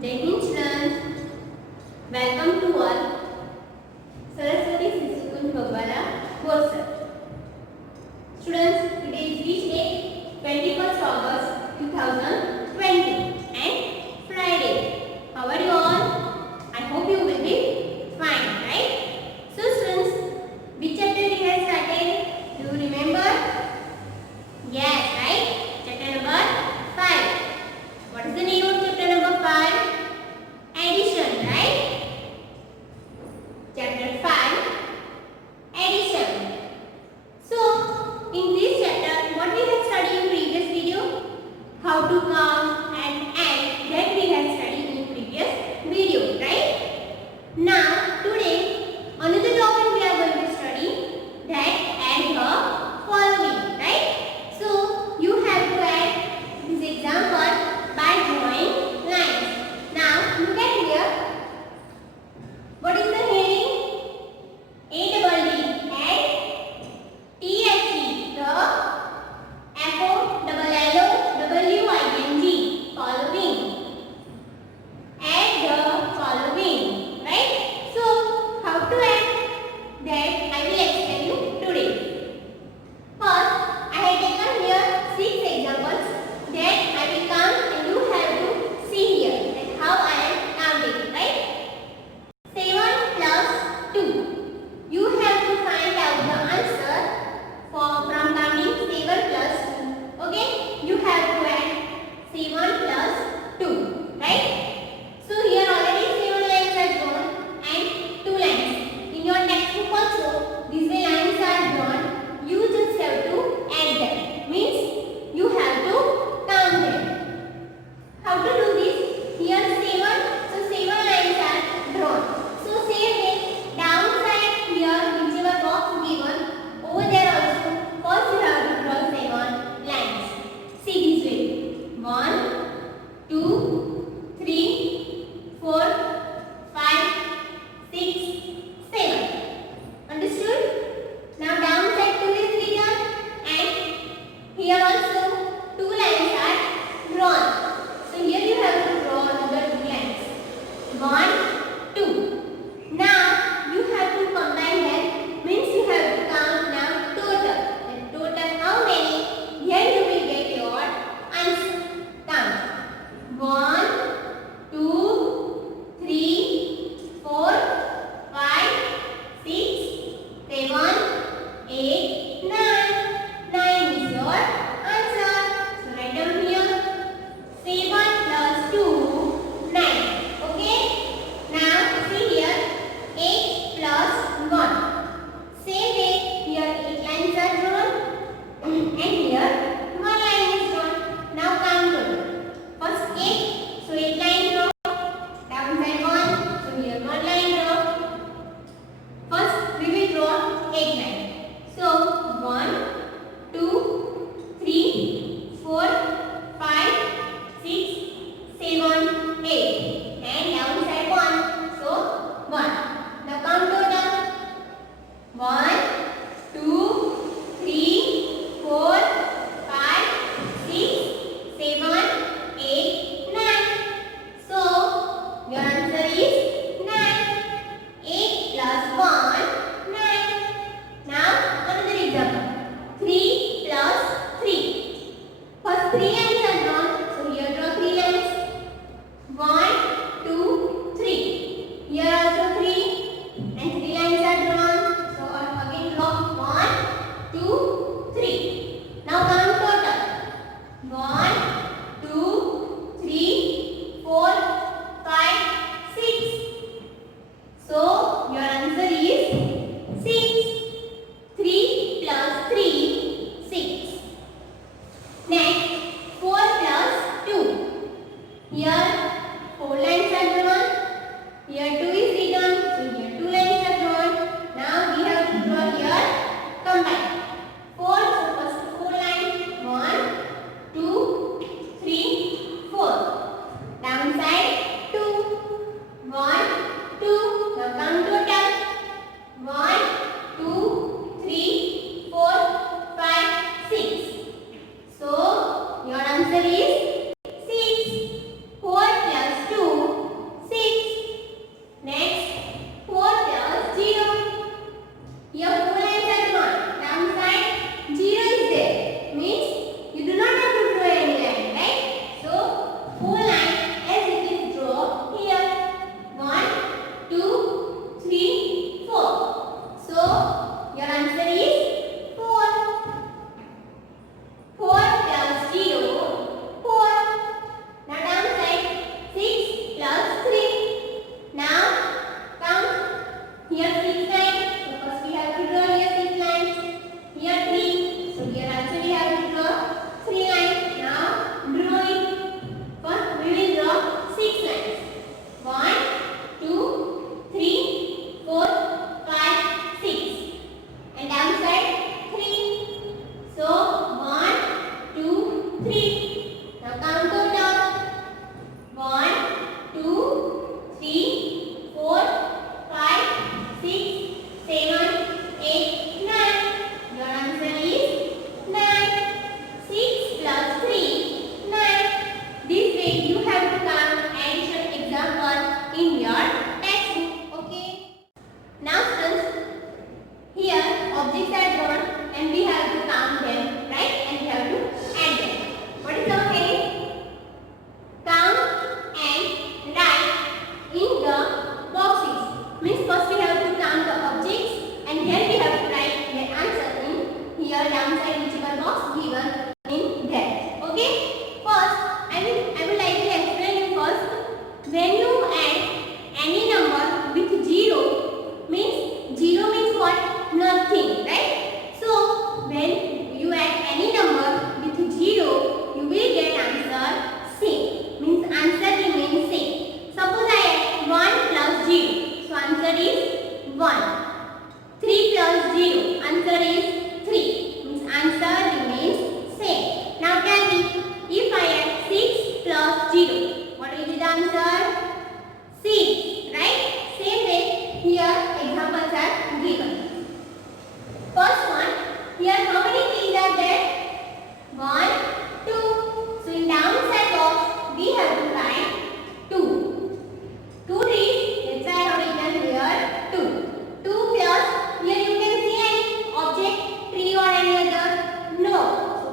Jai Hind students, welcome to all Saraswati Sishu Kunj Bagwala course. Students, today is which day? 21st August 2020 and Friday. How are you all? I hope you will be fine, right? So students, which chapter we have started? Do you remember? Yes, right? Chapter number 5. What is the name of chapter number 5? Addition, right? Chapter 5, addition. So, in this chapter, what we have studied in previous video? How to count and add, that we have studied in previous video, right? Now, today, another topic we are going to study, that add the following, right? So, you have to add this example by drawing lines. Now, look at here. What is the heading? ADD, add THE, the FOLLOWING,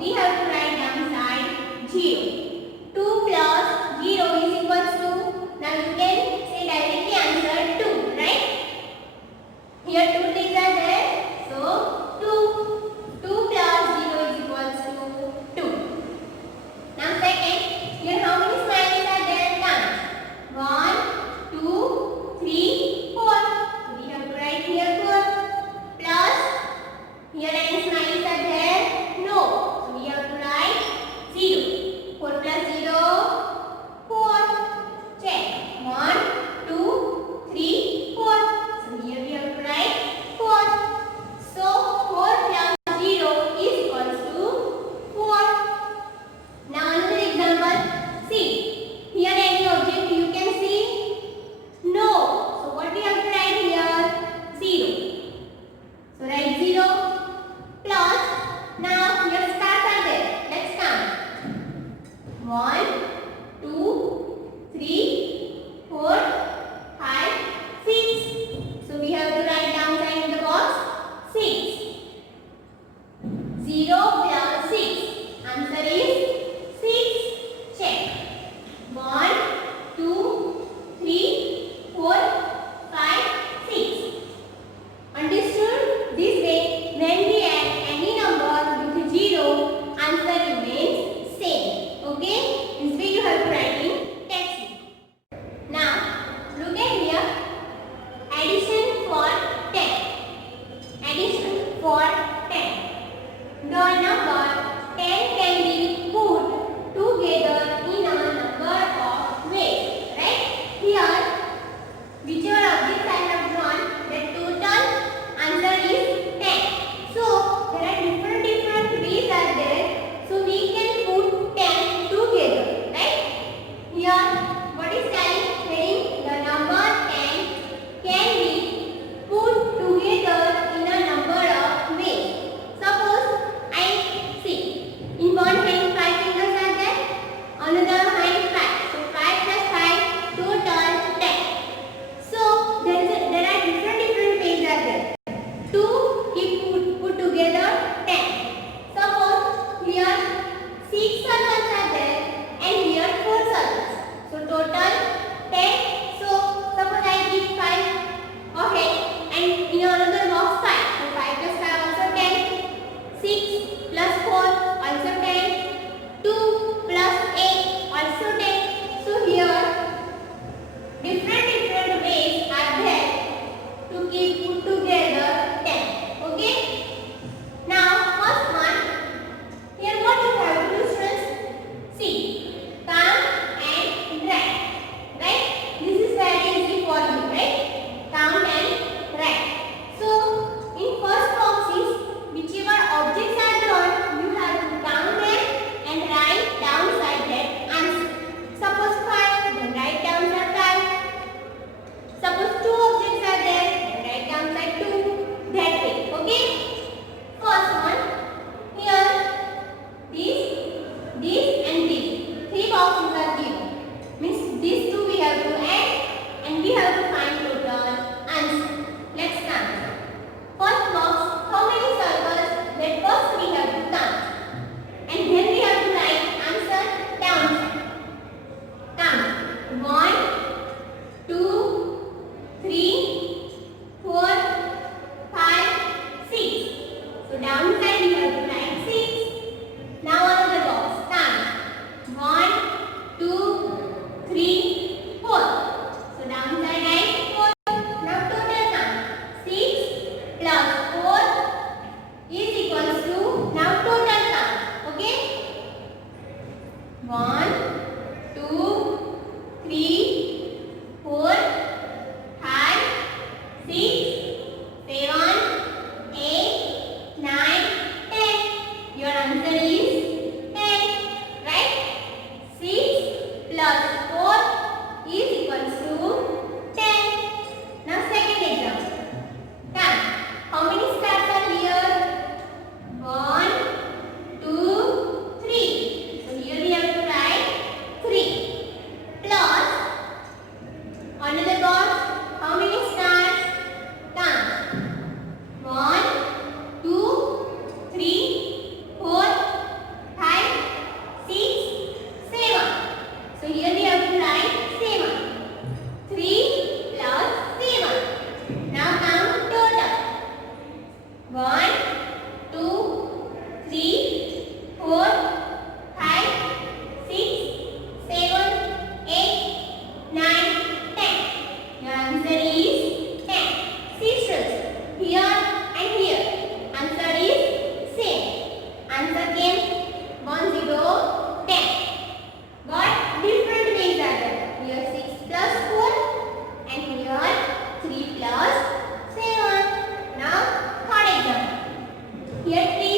we have to write downside 0. 2 plus 0 is equals to, now you can say directly answer 2, right? Here 2 things are there, so 2. 2 plus 0 is equals to 2. Now second, here how many smileys are there? Count. 1, 2, 3, 4. So we have to write here 4. Plus, here any smileys are there? No. So we have to write 0. 4 plus 0, 4. Check. 1, 2, 3, 4. So here we have to write 4. So 4 plus 0 is equals to 4. Now another example. See. Here any object you can see? No. So what we have to write here? 0. So write 0 plus. Now here stars are there. Let's count. 1, 2, 3, 4, 5, 6. So we have to write down inside in the box 6. 0 plus 6. Answer is 6. Check. 1, 2, 3, 4, 5, 6. Understood? This way, when we add any number with 0, answer remains same. Okay? This way you Here 3